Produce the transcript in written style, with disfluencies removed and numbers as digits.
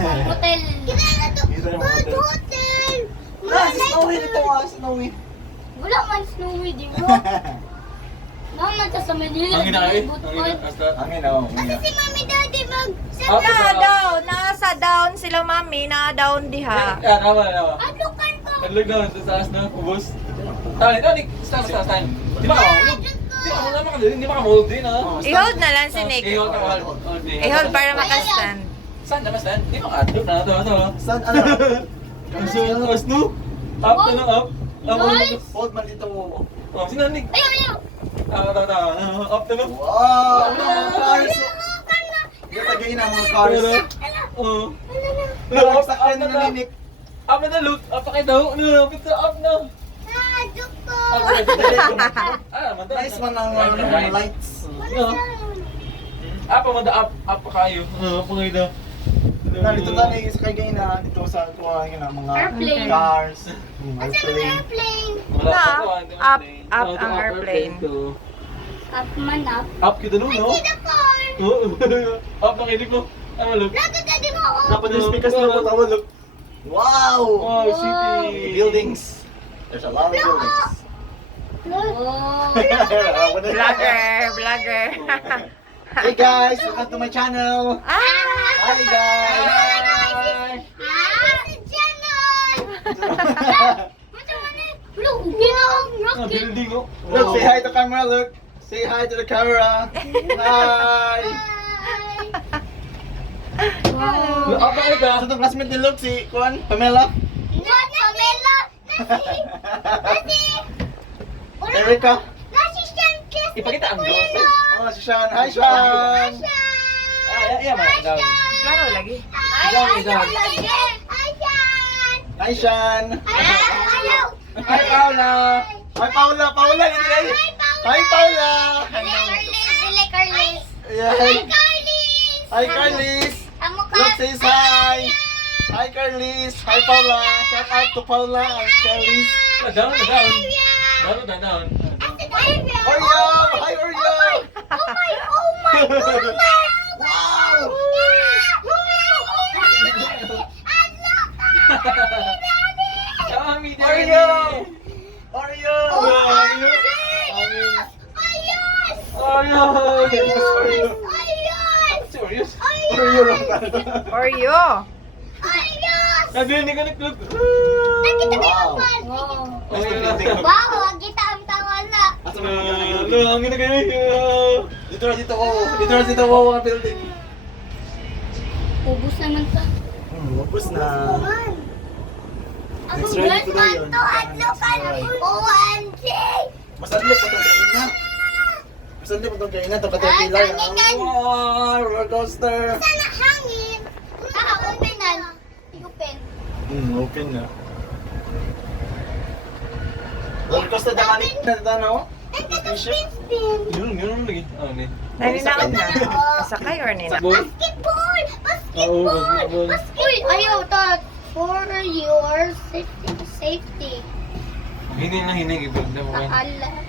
Hotel. Dito na mga Hotel. Si Snowy dito nga, Snowy. Wala man snowy, di ba? Naman sa Manila. Hangin na kayo? Butol. Hangin na, hasta. Hangin ako. Kasi si Mami Daddy Nasa down sila mami, na down diha. Yan, tama na naman. Adlukan ko. Adlog na, sa taas na, ubos. Tani, stand. Di ba ka mahulog? Di ba ka mahulog din, ha? I-hold na lang si Nick. I-hold ka, mahal. I-hold para makastand. Stand, tama stand. Di ba ka adlog na, ito. Saan, ano? Taas no? Up na na, up. Nice. Hold man dito. Oh, sino Nick? Ayaw. Up na na. Wow! Ano mga cars? Yung tagay na mga cars. Oh. Look, sakyan na naninik. Up na na, look. Up na kayo daw. Up na. Adlok ko. Nice man ang mga lights. Up pa kayo. Pangay na. Dito tayo sa kagay na dito sa tuwa yun mga Airplane. cars. Kasi Airplane. airplane. Up ang airplane. Up man up. Up kita no? See the car. Up na kilig mo. Ano look? Lato Daddy mo ako. Dapat yung speakers na mo tawa look. Wow! Wow, city. Buildings. There's a lot of buildings. Oh. Vlogger. Hey guys, welcome to my channel. Ah! Hi guys. Si Janon. Look, ginawang Ah, rocket. building oh. Look, say hi to camera, look. Say hi to the camera. Hi. Wow. Up na kayo Sa itong classmate ni Luke, si Juan, Pamela, Not Pamela. Nasi. Erica. Nasi Sean Kiss. Ipakita ang gloss. Oh, si Sean. Hi Sean. Yeah, man. Down. Klaro lagi. Hi Sean. Hi, Paula. Hi Paula. Paula, hindi kayo. Hi Paula. Yeah. Hi Carlis. Look, says hi. Hi Carlis. Hi Paula. Shout out to Paula and Carlis. Down. Down. Oreo. Hi Oreo. Wow. Kami Oreo. Oreo. Serious? Oreo lang Oreo. Nagrinig ka nag-club. Wow. Wow. Wow, kita ang tawala. Ang ginagawa. Dito na dito mga building. Ubus naman ka. Ubus na. Ang Next ready to do yun. OMG! Mas adlip pa itong kainan. Mas adlip pa itong kainan. Itong caterpillar. Tanginan. Wow, roller coaster. Sana hangin. Openan. Open. Open na. Roller coaster na kanin. Natanaw? And the spin. Yun lagi. Ano ni? Naninaon na. Masakay or nina? Basketball! Basketball! Uy, ayaw ta. For your safety. Hining na hining. Ibig na mo kan. Ala.